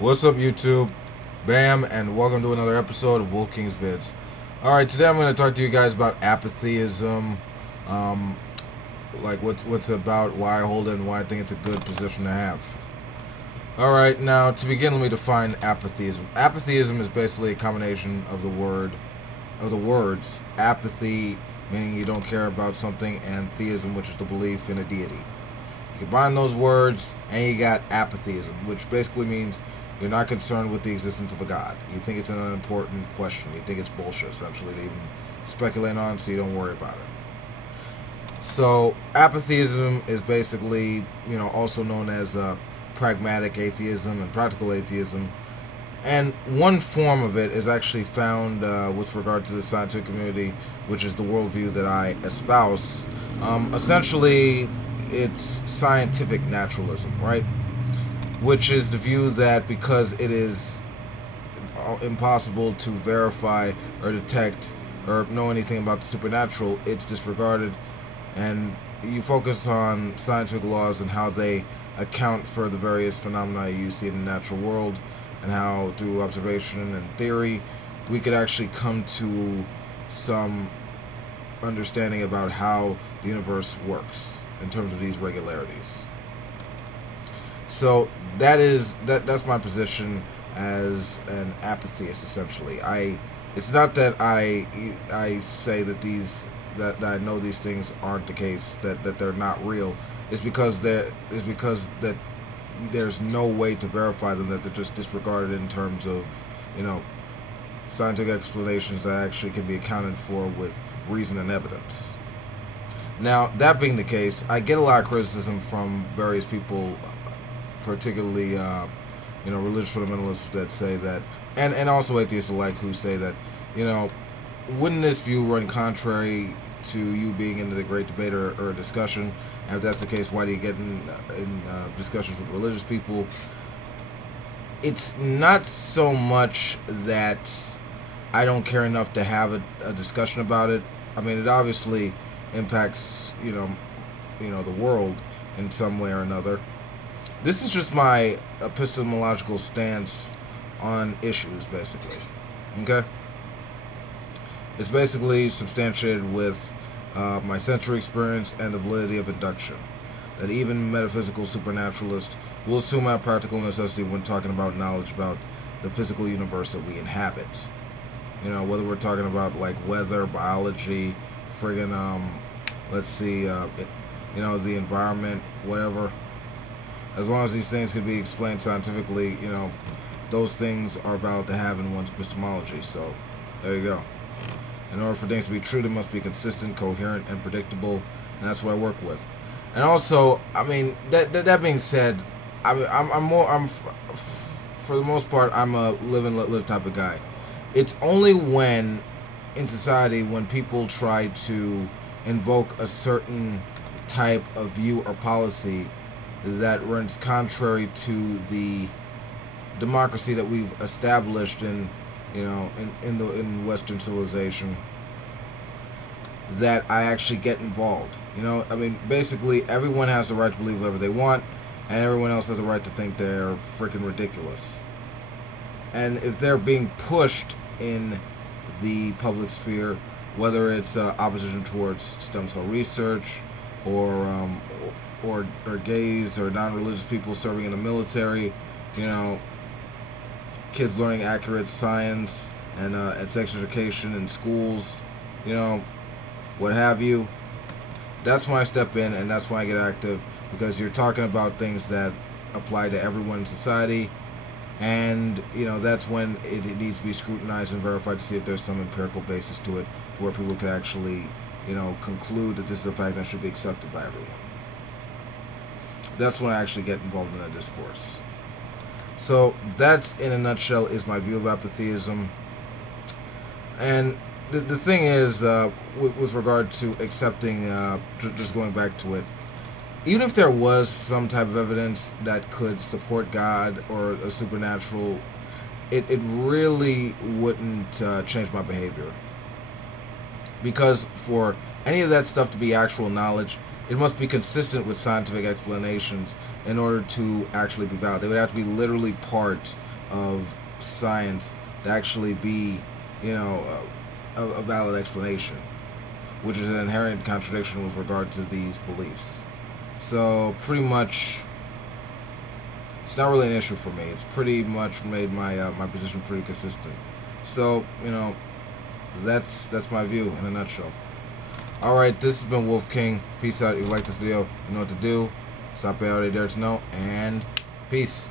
What's up, YouTube? Bam, and welcome to another episode of Wolf King's Vids. Alright, today I'm going to talk to you guys about apatheism, like what's about, why I hold it, and why I think it's a good position to have. Alright, now to begin, let me define apatheism. Apatheism is basically a combination of the words apathy, meaning you don't care about something, and theism, which is the belief in a deity. You combine those words, and you got apatheism, which basically means you're not concerned with the existence of a god. You think it's an unimportant question. You think it's bullshit, essentially, to even speculate on, so you don't worry about it. So, apatheism is basically, also known as pragmatic atheism and practical atheism. And one form of it is actually found with regard to the scientific community, which is the worldview that I espouse. Essentially, it's scientific naturalism, right? Which is the view that because it is impossible to verify or detect or know anything about the supernatural, it's disregarded, and you focus on scientific laws and how they account for the various phenomena you see in the natural world, and how through observation and theory we could actually come to some understanding about how the universe works in terms of these regularities. So that's my position as an apatheist. Essentially, it's not that I say that I know these things aren't the case, that they're not real. It's because that there's no way to verify them, that they're just disregarded in terms of scientific explanations that actually can be accounted for with reason and evidence. Now, that being the case, I get a lot of criticism from various people, particularly religious fundamentalists that say that, and also atheists alike, who say that wouldn't this view run contrary to you being into the great debate or discussion? And if that's the case, why do you get in discussions with religious people? It's not so much that I don't care enough to have a discussion about it. I mean, it obviously impacts the world in some way or another. This is just my epistemological stance on issues, basically. Okay? It's basically substantiated with my sensory experience and the validity of induction. That even metaphysical supernaturalists will assume a practical necessity when talking about knowledge about the physical universe that we inhabit. Whether we're talking about like weather, biology, friggin' the environment, whatever. As long as these things can be explained scientifically, those things are valid to have in one's epistemology. So, there you go. In order for things to be true, they must be consistent, coherent, and predictable, and that's what I work with. And also, I mean, that being said, I'm for the most part, I'm a live and let live type of guy. It's only when, in society, when people try to invoke a certain type of view or policy that runs contrary to the democracy that we've established in Western civilization, that I actually get involved. I mean, basically everyone has the right to believe whatever they want, and everyone else has the right to think they're freaking ridiculous. And if they're being pushed in the public sphere, whether it's opposition towards stem cell research, or gays or non-religious people serving in the military, kids learning accurate science and sex education in schools, what have you. That's when I step in, and that's when I get active, because you're talking about things that apply to everyone in society, and that's when it needs to be scrutinized and verified to see if there's some empirical basis to it, to where people can actually conclude that this is a fact that should be accepted by everyone. That's when I actually get involved in that discourse. So that's, in a nutshell, is my view of apatheism. And the thing is, with regard to accepting, just going back to it, even if there was some type of evidence that could support God or a supernatural, it really wouldn't change my behavior. Because for any of that stuff to be actual knowledge, it must be consistent with scientific explanations in order to actually be valid. They would have to be literally part of science to actually be, you know, a valid explanation, which is an inherent contradiction with regard to these beliefs. So pretty much, it's not really an issue for me. It's pretty much made my my position pretty consistent. So, you know, that's my view in a nutshell. Alright, this has been Wolf King. Peace out. If you like this video, you know what to do. Stop by out there to know, and peace.